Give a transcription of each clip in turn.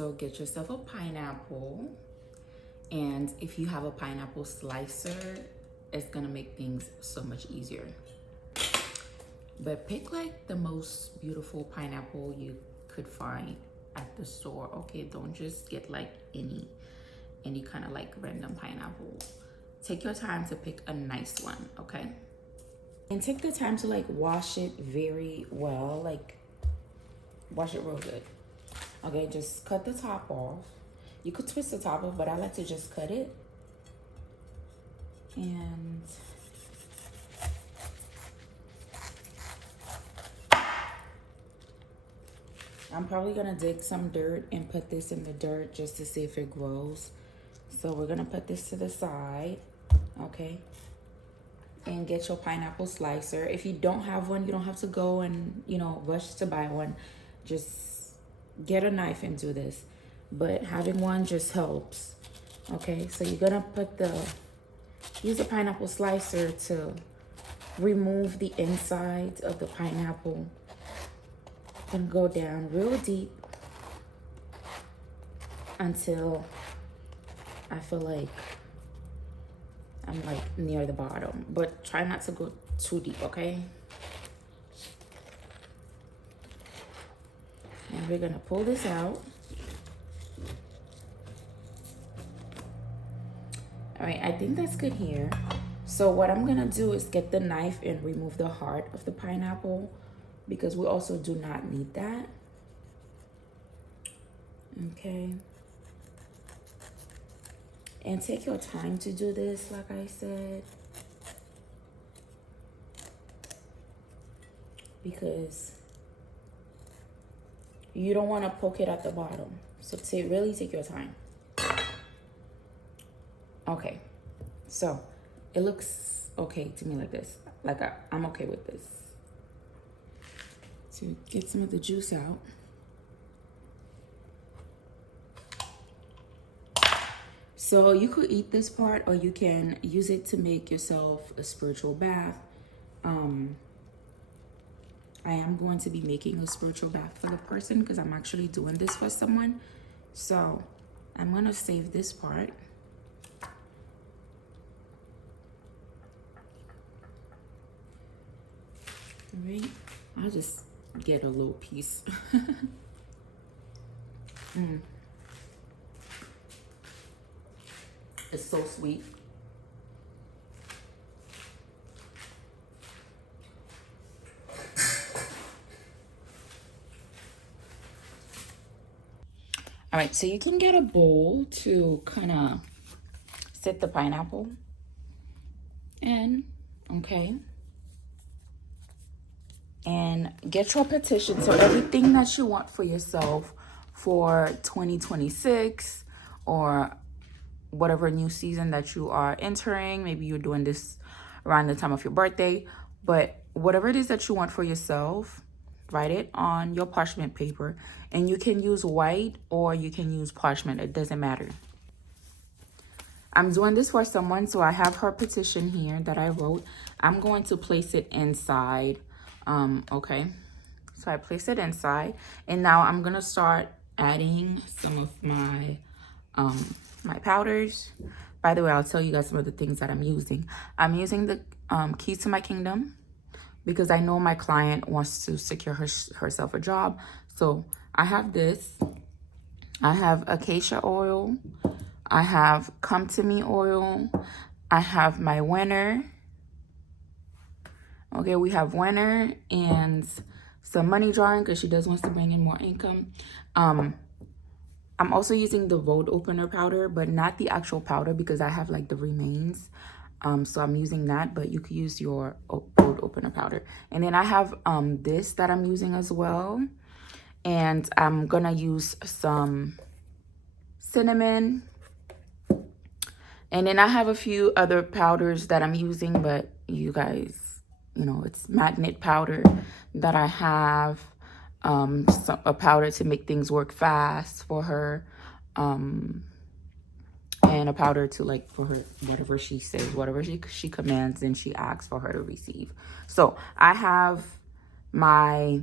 So get yourself a pineapple, and if you have a pineapple slicer, it's gonna make things so much easier. But pick like the most beautiful pineapple you could find at the store. Okay, don't just get like any kind of like random pineapple. Take your time to pick a nice one, okay? And take the time to like wash it very well, like wash it real good. Okay, just cut the top off. You could twist the top off, but I like to just cut it. And I'm probably gonna dig some dirt and put this in the dirt just to see if it grows. So we're gonna put this to the side, okay? And get your pineapple slicer. If you don't have one, you don't have to go and, rush to buy one. Just get a knife and do this. But having one just helps, okay? So you're gonna use a pineapple slicer to remove the inside of the pineapple and go down real deep until I feel like I'm like near the bottom, but try not to go too deep, okay? And we're gonna pull this out. All right, I think that's good here. So what I'm gonna do is get the knife and remove the heart of the pineapple, because we also do not need that. Okay. And take your time to do this, like I said, because you don't want to poke it at the bottom. So really take your time. Okay, so it looks okay to me like this. Like I'm okay with this. To get some of the juice out. So you could eat this part, or you can use it to make yourself a spiritual bath. I am going to be making a spiritual bath for the person because I'm actually doing this for someone. So I'm gonna save this part. All right, I'll just get a little piece. It's so sweet. All right, so you can get a bowl to kind of set the pineapple in, okay? And get your petition. So everything that you want for yourself for 2026 or whatever new season that you are entering. Maybe you're doing this around the time of your birthday, but whatever it is that you want for yourself, write it on your parchment paper, and you can use white or you can use parchment. It doesn't matter. I'm doing this for someone, so I have her petition here that I wrote. I'm going to place it inside. Okay, so I place it inside, and now I'm gonna start adding some of my my powders. By the way, I'll tell you guys some of the things that I'm using. I'm using the Keys to My Kingdom because I know my client wants to secure herself a job. So I have this. I have acacia oil. I have Come To Me oil. I have my winner. Okay, we have winner and some money drawing because she does wants to bring in more income. I'm also using the vote opener powder, but not the actual powder because I have like the remains. So I'm using that, but you could use your vote opener powder. And then I have this that I'm using as well. And I'm gonna use some cinnamon. And then I have a few other powders that I'm using, but you guys, it's magnet powder that I have. A powder to make things work fast for her, and a powder to for her, whatever she says, whatever she commands, and she asks for her to receive. So I have my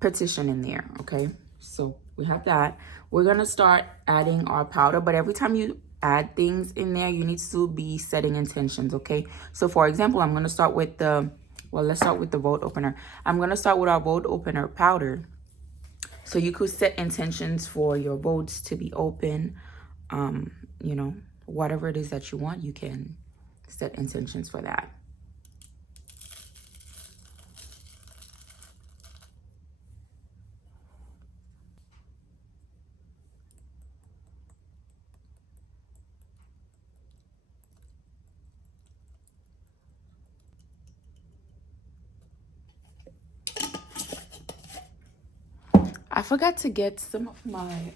petition in there. Okay, so We have that. We're going to start adding our powder, but every time you add things in there, you need to be setting intentions, okay? So for example, I'm going to start with the, well, let's start with the vote opener. I'm going to start with our vote opener powder. So you could set intentions for your votes to be open. You know, whatever it is that you want, you can set intentions for that. I forgot to get some of my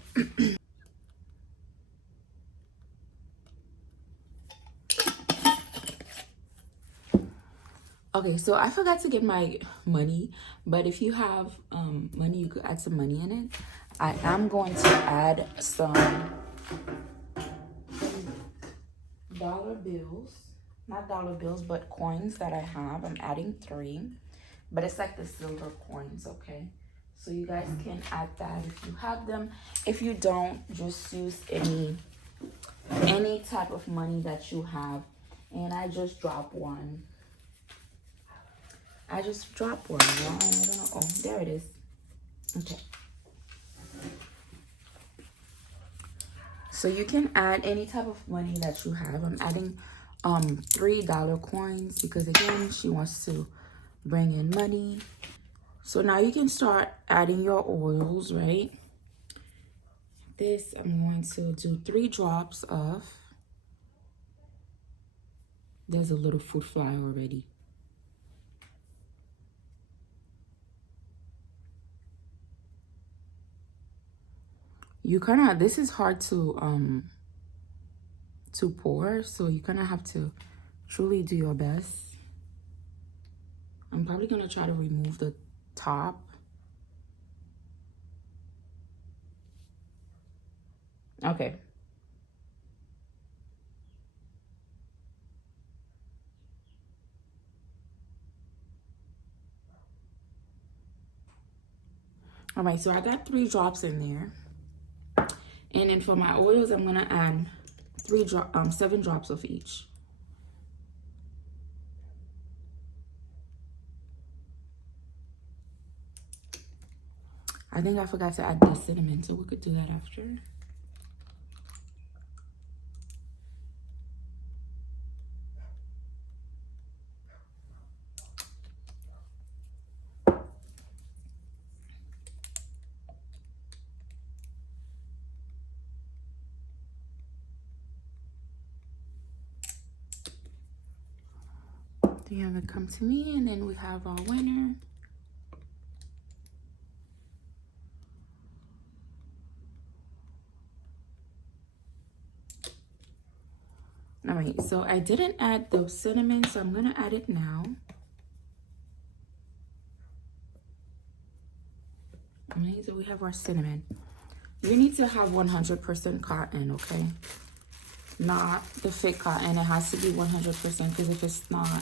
okay, so I forgot to get my money, but if you have money, you could add some money in it. I am going to add some dollar bills, not dollar bills, but coins that I have. I'm adding 3, but it's like the silver coins, okay? So you guys can add that if you have them. If you don't, just use any type of money that you have. And I just dropped one. I just dropped one. I don't know. Oh, there it is. Okay. So you can add any type of money that you have. I'm adding $3 coins because again, she wants to bring in money. So now you can start adding your oils, right? This, I'm going to do 3 drops of, there's a little fruit fly already. You kind of, this is hard to pour, so you kind of have to truly do your best. I'm probably going to try to remove the top. Okay. All right, so I got 3 drops in there. And then for my oils, I'm gonna add 7 drops of each. I think I forgot to add the cinnamon, so we could do that after. They haven't come to me, and then we have our winner. All right, so I didn't add the cinnamon, so I'm gonna add it now. All right, so we have our cinnamon. You need to have 100% cotton, okay? Not the fake cotton. It has to be 100% because if it's not,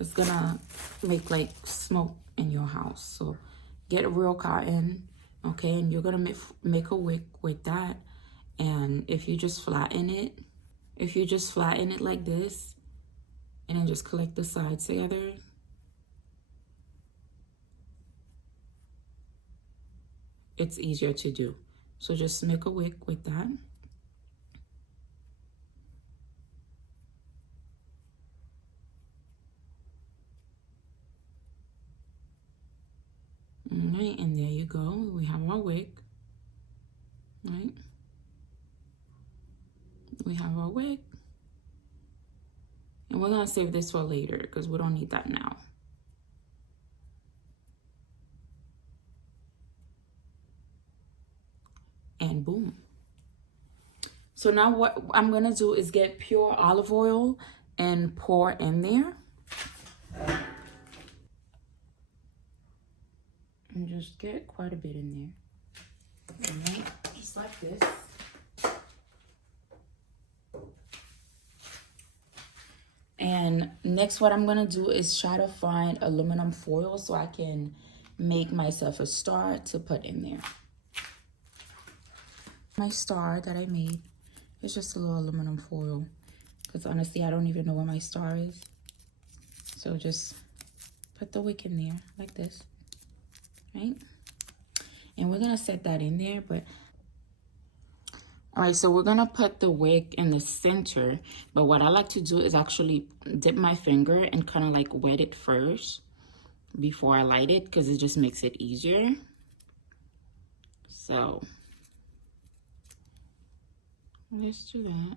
it's gonna make like smoke in your house. So get real cotton, okay? And you're gonna make a wick with that. And if you just flatten it like this, and then just collect the sides together, it's easier to do. So just make a wick with that. All right, and there you go. We have our wick, right? We have our wick. And we're gonna save this for later because we don't need that now. And boom. So now what I'm gonna do is get pure olive oil and pour in there. And just get quite a bit in there. All right, just like this. And next what I'm gonna do is try to find aluminum foil so I can make myself a star to put in there. My star that I made. It's just a little aluminum foil. Because honestly, I don't even know where my star is. So just put the wick in there like this. Right? And we're going to set that in there. But all right, so we're going to put the wick in the center. But what I like to do is actually dip my finger and kind of like wet it first before I light it. Because it just makes it easier. So let's do that.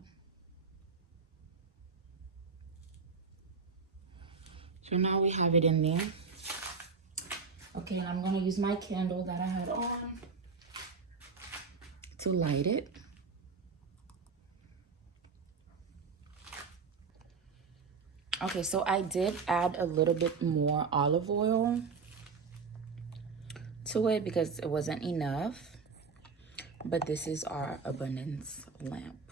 So now we have it in there. Okay, and I'm gonna use my candle that I had on to light it. Okay, so I did add a little bit more olive oil to it because it wasn't enough. But this is our abundance lamp.